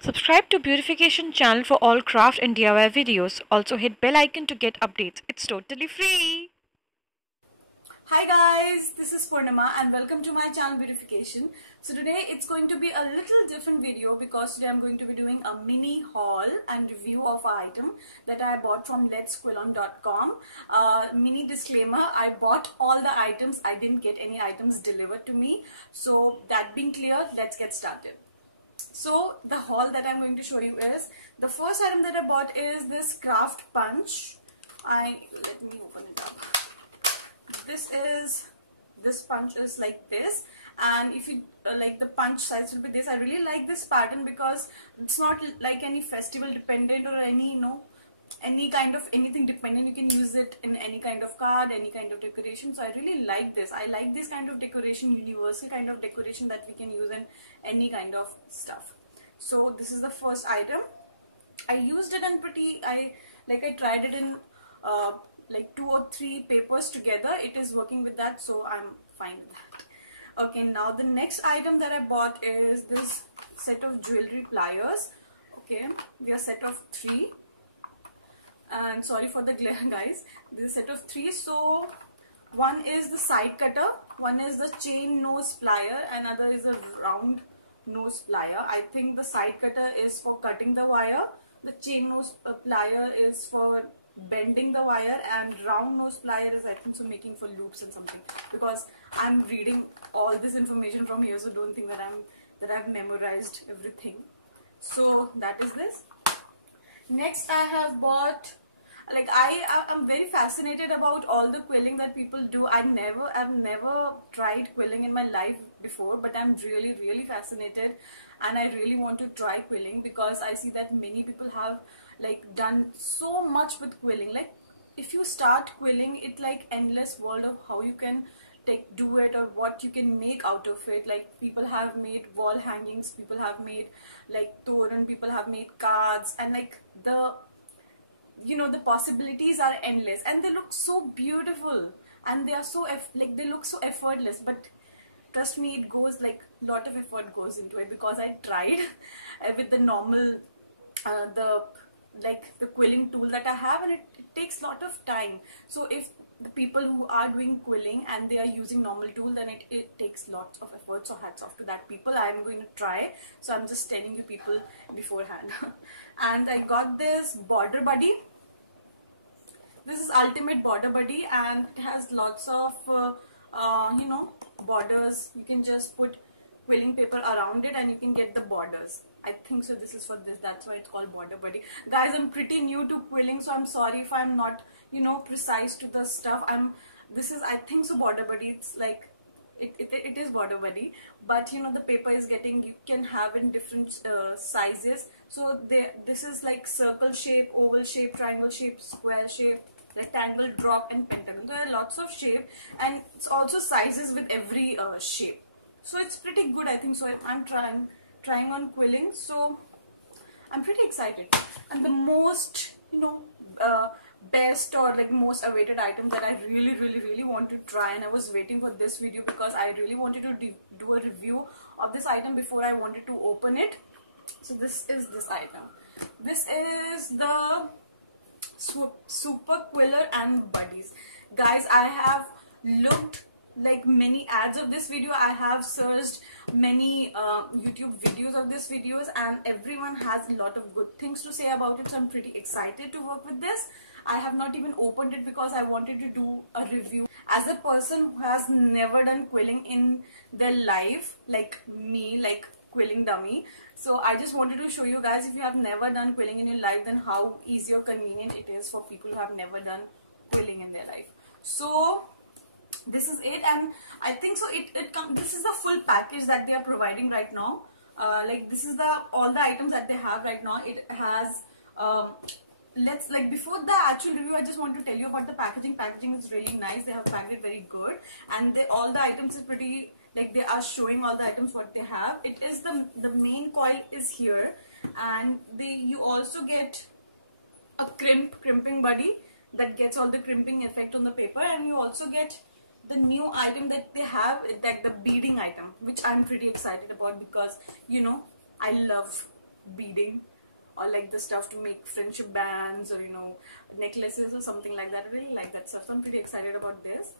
Subscribe to Beautification channel for all craft and DIY videos. Also hit bell icon to get updates. It's totally free. Hi guys, this is Purnima and welcome to my channel Beautification. So today it's going to be a little different video because today I'm going to be doing a mini haul and review of an item that I bought from letsquillon.com. Mini disclaimer, I bought all the items, I didn't get any items delivered to me. So that being clear, let's get started. So the haul that I'm going to show you is, the first item that I bought is this craft punch. Let me open it up. This punch is like this, and if you like, the punch size will be this. I really like this pattern because it's not like any festival dependent or any any kind of anything dependent. You can use it in any kind of card, any kind of decoration. So I really like this. I like this kind of decoration, universal kind of decoration that we can use in any kind of stuff. So this is the first item. I used it and I tried it in like 2 or 3 papers together. It is working with that, so I'm fine with that. Okay, now the next item that I bought is this set of jewelry pliers. Okay, they are set of 3, and sorry for the glare guys. This is a set of 3. So one is the side cutter, one is the chain nose plier, another is a round nose plier. I think the side cutter is for cutting the wire, the chain nose plier is for bending the wire, and round nose plier is, I think so, making for loops and something, because I'm reading all this information from here, so don't think that I've memorized everything. So that is this. Next I have bought, like, I am very fascinated about all the quilling that people do. I've never tried quilling in my life before, but I'm really fascinated, and I really want to try quilling because I see that many people have like done so much with quilling. Like, if you start quilling, it like endless world of how you can do it, or what you can make out of it. Like, people have made wall hangings, people have made like toran, people have made cards, and like the possibilities are endless, and they look so beautiful, and they are so they look so effortless. But trust me, it goes like lot of effort goes into it, because I tried with the normal the quilling tool that I have, and it takes lot of time. So if the people who are doing quilling and they are using normal tool, then it takes lots of effort. So hats off to that people. I'm going to try, so I'm just telling you people beforehand. And I got this border buddy. This is Ultimate Border Buddy, and it has lots of borders. You can just put quilling paper around it and you can get the borders. I think so this is for this, that's why it's called Border Buddy. Guys, I'm pretty new to quilling, so I'm sorry if I'm not precise to the stuff. I think so Border Buddy, it's like it is Border Buddy, but the paper is you can have in different sizes. So this is like circle shape, oval shape, triangle shape, square shape, rectangle, drop, and pentagon. There are lots of shape, and it's also sizes with every shape. So it's pretty good, I think so. I'm trying on quilling, so I'm pretty excited. And the most best or like most awaited item that I really want to try, and I was waiting for this video because I really wanted to do a review of this item before I wanted to open it. So this is this item. This is the Super Quiller and Buddies. Guys, I have looked like many ads of this video. I have searched many YouTube videos of this videos, and everyone has a lot of good things to say about it. So I'm pretty excited to work with this. I have not even opened it because I wanted to do a review. As a person who has never done quilling in their life, like me, like quilling dummy, so I just wanted to show you guys, if you have never done quilling in your life, then how easy or convenient it is for people who have never done quilling in their life. So this is it, and I think so this is the full package that they are providing right now. Like, this is all the items that they have right now. It has before the actual review, I just want to tell you about the packaging. Packaging is really nice. They have packed it very good, and all the items is pretty, like, they are showing all the items what they have. It is the main coil is here, and you also get a crimping buddy that gets all the crimping effect on the paper, and you also get the new item that they have, like the beading item, which I'm pretty excited about because I love beading or like the stuff to make friendship bands or necklaces or something like that. I really like that stuff, so I'm pretty excited about this.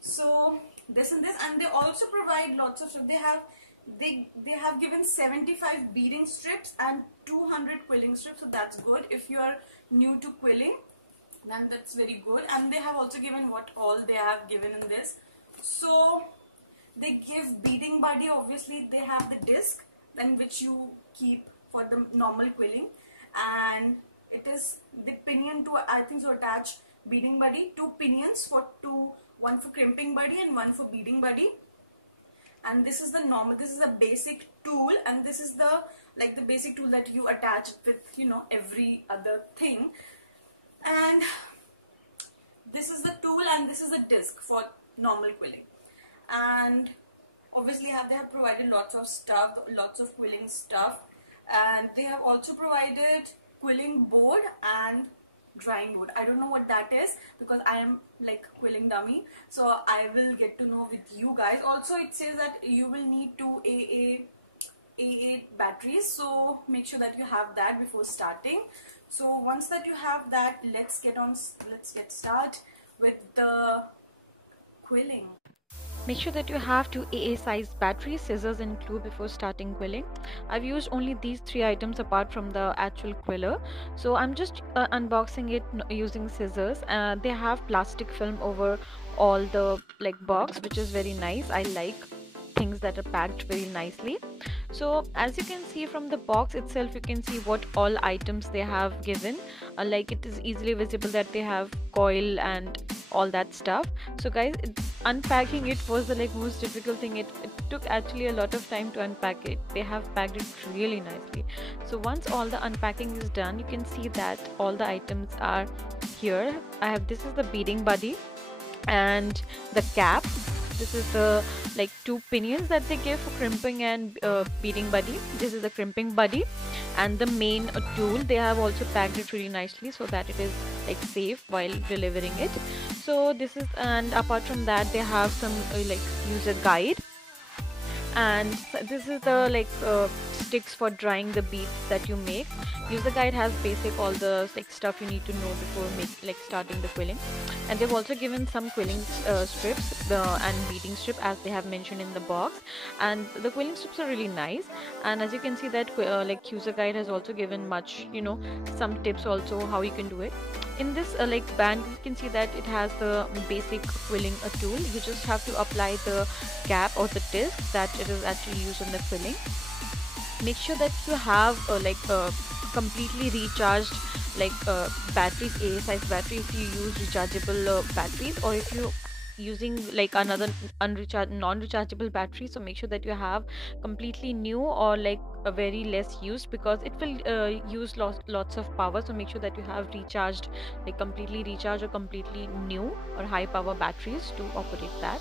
So this and this, and they also provide lots of stuff. They have given 75 beading strips and 200 quilling strips, so that's good. If you are new to quilling, then that's very good. And they have also given what all they have given in this. So they give beading buddy. Obviously they have the disc, then which you keep for the normal quilling, and it is the pinion to, I think, so attach beading buddy, 2 pinions for one for crimping buddy and one for beading buddy. And this is the normal, this is a basic tool, and this is the like the basic tool that you attach with every other thing. And this is the tool, and this is a disc for normal quilling. And obviously they have provided lots of stuff, lots of quilling stuff, and they have also provided quilling board and drying board. I don't know what that is because I am like quilling dummy, so I will get to know with you guys. Also it says that you will need 2 AA batteries, so make sure that you have that before starting. So once that you have that, let's get started with the quilling. Make sure that you have 2 AA sized batteries, scissors and glue before starting quilling. I've used only these 3 items apart from the actual quiller. So I'm just unboxing it using scissors. They have plastic film over all the box, which is very nice. I like things that are packed very nicely. So as you can see from the box itself, you can see what all items they have given. Like it is easily visible that they have coil and all that stuff. So guys, unpacking it was the most difficult thing. It took actually a lot of time to unpack it. They have packed it really nicely. So once all the unpacking is done, you can see that all the items are here. This is the beading buddy and the cap. This is the 2 pinions that they give for crimping and beading buddy. This is the crimping buddy, and the main tool. They have also packed it really nicely so that it is safe while delivering it. So this is, and apart from that, they have some user guide, and this is the sticks for drying the beads that you make. User guide has basic all the stuff you need to know before starting the quilling. And they've also given some quilling strips and beading strip as they have mentioned in the box, and the quilling strips are really nice. And as you can see that user guide has also given much some tips also how you can do it. In this band, you can see that it has the basic quilling tool. You just have to apply the cap or the disc that it is actually used in the quilling. Make sure that you have completely recharged batteries, AA size battery if you use rechargeable batteries, or if you using another non-rechargeable battery. So make sure that you have completely new or a very less used, because it will use lots of power. So make sure that you have recharged, completely recharged or completely new or high power batteries to operate that.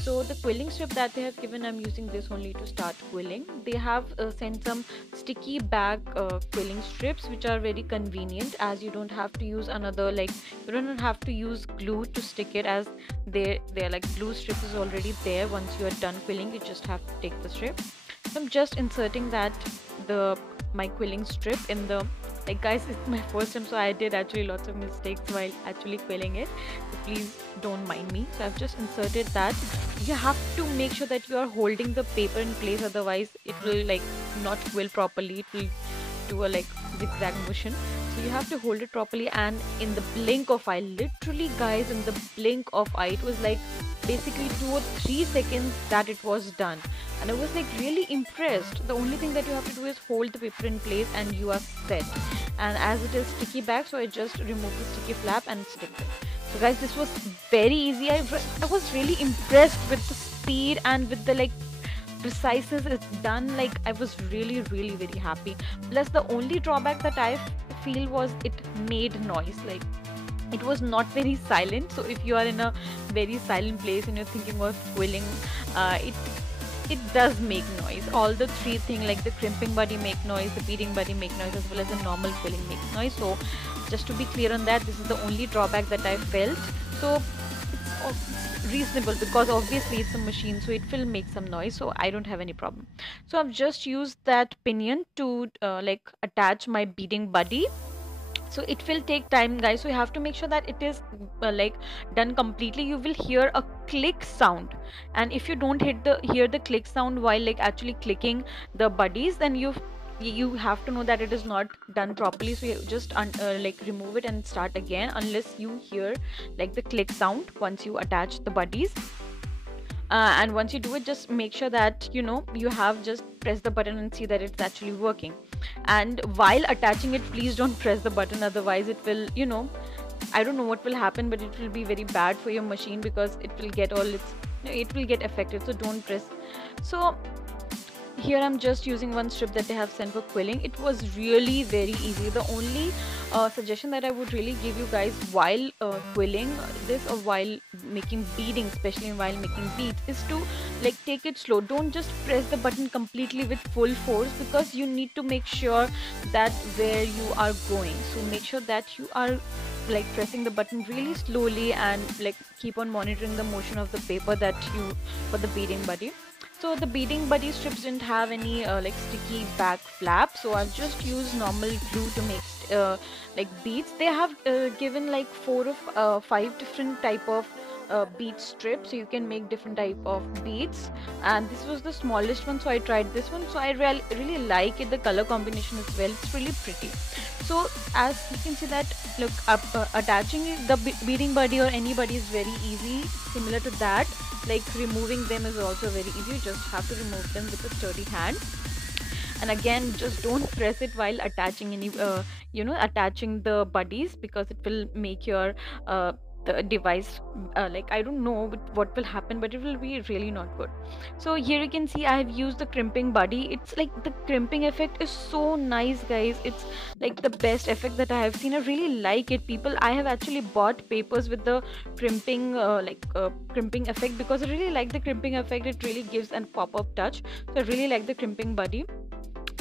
So the quilling strip that they have given, I'm using this only to start quilling. They have sent some sticky bag quilling strips, which are very convenient, as you don't have to use another you don't have to use glue to stick it, as they're glue strips is already there. Once you are done quilling, you just have to take the strip. So I'm just inserting my quilling strip in the guys, it's my first time, so I did actually lots of mistakes while actually quilling it, so please don't mind me. So I've just inserted that. You have to make sure that you are holding the paper in place, otherwise it will not quill properly. It will do a zigzag motion. So you have to hold it properly, and in the blink of eye, literally guys, in the blink of eye, it was basically 2 or 3 seconds that it was done, and I was really impressed. The only thing that you have to do is hold the paper in place and you are set. And as it is sticky back, so I just remove the sticky flap and stick it. So guys, this was very easy. I was really impressed with the speed and with the preciseness it's done. I was really very happy. Plus the only drawback that I feel was it made noise. It was not very silent. So if you are in a very silent place and you're thinking of quilling, it does make noise. All the 3 things, the crimping buddy make noise, the beading buddy make noise, as well as the normal quilling makes noise. So just to be clear on that, this is the only drawback that I felt. So reasonable, because obviously it's a machine, so it will make some noise, so I don't have any problem. So I've just used that pinion to like attach my beading buddy. So it will take time, guys, so you have to make sure that it is like done completely. You will hear a click sound, and if you don't hear the click sound while like actually clicking the buddies, then you have to know that it is not done properly. So you just like remove it and start again, unless you hear like the click sound once you attach the buddies. And once you do it, just make sure that you have just press the button and see that it's actually working. And while attaching it, please don't press the button, otherwise it will, I don't know what will happen, but it will be very bad for your machine, because it will get all its, it will get affected. So don't press. So here I'm just using one strip that they have sent for quilling. It was really very easy. The only suggestion that I would really give you guys while quilling this, or while making beading, especially while making beads, is to like take it slow. Don't just press the button completely with full force, because you need to make sure that where you are going. So make sure that you are like pressing the button really slowly, and like keep on monitoring the motion of the paper that you for the beading buddy. So the beading buddy strips didn't have any like sticky back flap, so I've just used normal glue to make like beads. They have given like 4 or 5 different type of bead strips, so you can make different type of beads, and this was the smallest one, so I tried this one. So I really like it. The color combination as well, it's really pretty. So as you can see that, look, attaching the beading buddy or any buddy is very easy. Similar to that, like removing them is also very easy. You just have to remove them with a sturdy hand. And again, just don't press it while attaching any attaching the buddies, because it will make your the device like, I don't know what will happen, but it will be really not good. So here you can see I have used the crimping buddy. It's like the crimping effect is so nice, guys. It's like the best effect that I have seen. I really like it, people. I have actually bought papers with the crimping crimping effect, because I really like the crimping effect. It really gives a pop-up touch. So I really like the crimping buddy.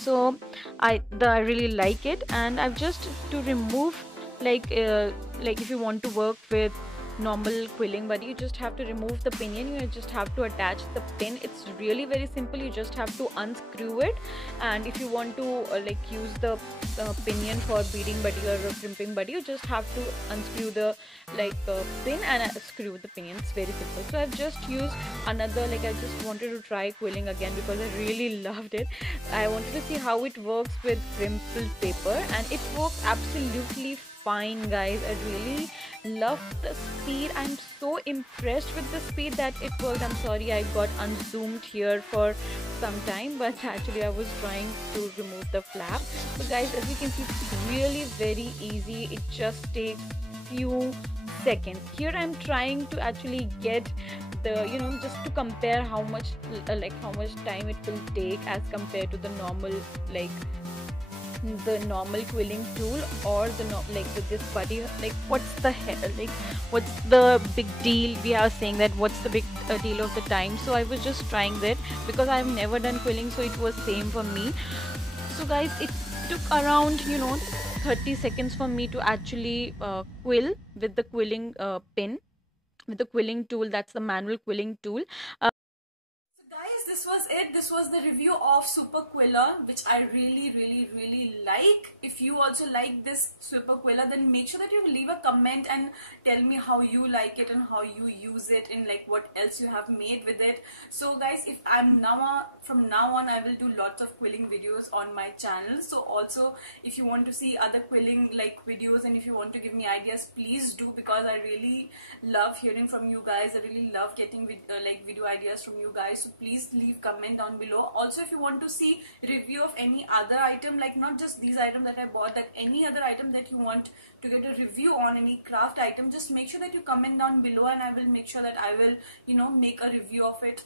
So I really like it. And I've just to remove like if you want to work with normal quilling buddy, you just have to remove the pinion. You just have to attach the pin. It's really very simple. You just have to unscrew it. And if you want to like use the pinion for beading buddy or crimping buddy, you just have to unscrew the pin and screw the pinion. It's very simple. So I've just used another, like I just wanted to try quilling again, because I really loved it. I wanted to see how it works with crimpled paper, and it works absolutely fine, guys. I really love the speed. I'm so impressed with the speed that it worked. I'm sorry I got unzoomed here for some time, but actually I was trying to remove the flap. So guys, as you can see, it's really very easy. It just takes few seconds. Here I'm trying to actually get the just to compare how much how much time it will take as compared to the normal the normal quilling tool, or this buddy. Like, what's the what's the big deal? We are saying that what's the big deal of the time. So I was just trying that, because I've never done quilling, so it was same for me. So guys, it took around 30 seconds for me to actually quill with the quilling pin, with the quilling tool. That's the manual quilling tool. Guys, this was it. This was the review of Super Quiller, which I really like. If you also like this Super Quiller, then make sure that you leave a comment and tell me how you like it and how you use it, and like what else you have made with it. So guys, if from now on I will do lots of quilling videos on my channel. So also, if you want to see other quilling videos, and if you want to give me ideas, please do, because I really love hearing from you guys. I really love getting video ideas from you guys. So please leave comment down below. Also, if you want to see review of any other item, like not just these items that I bought, that any other item that you want to get a review on, any craft item, just make sure that you comment down below, and I will make sure that I will make a review of it.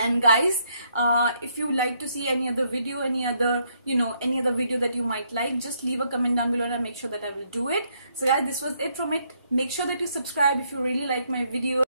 And guys, if you like to see any other video, any other video that you might like, just leave a comment down below and I'll make sure that I will do it. So guys, this was it from it. Make sure that you subscribe if you really like my video.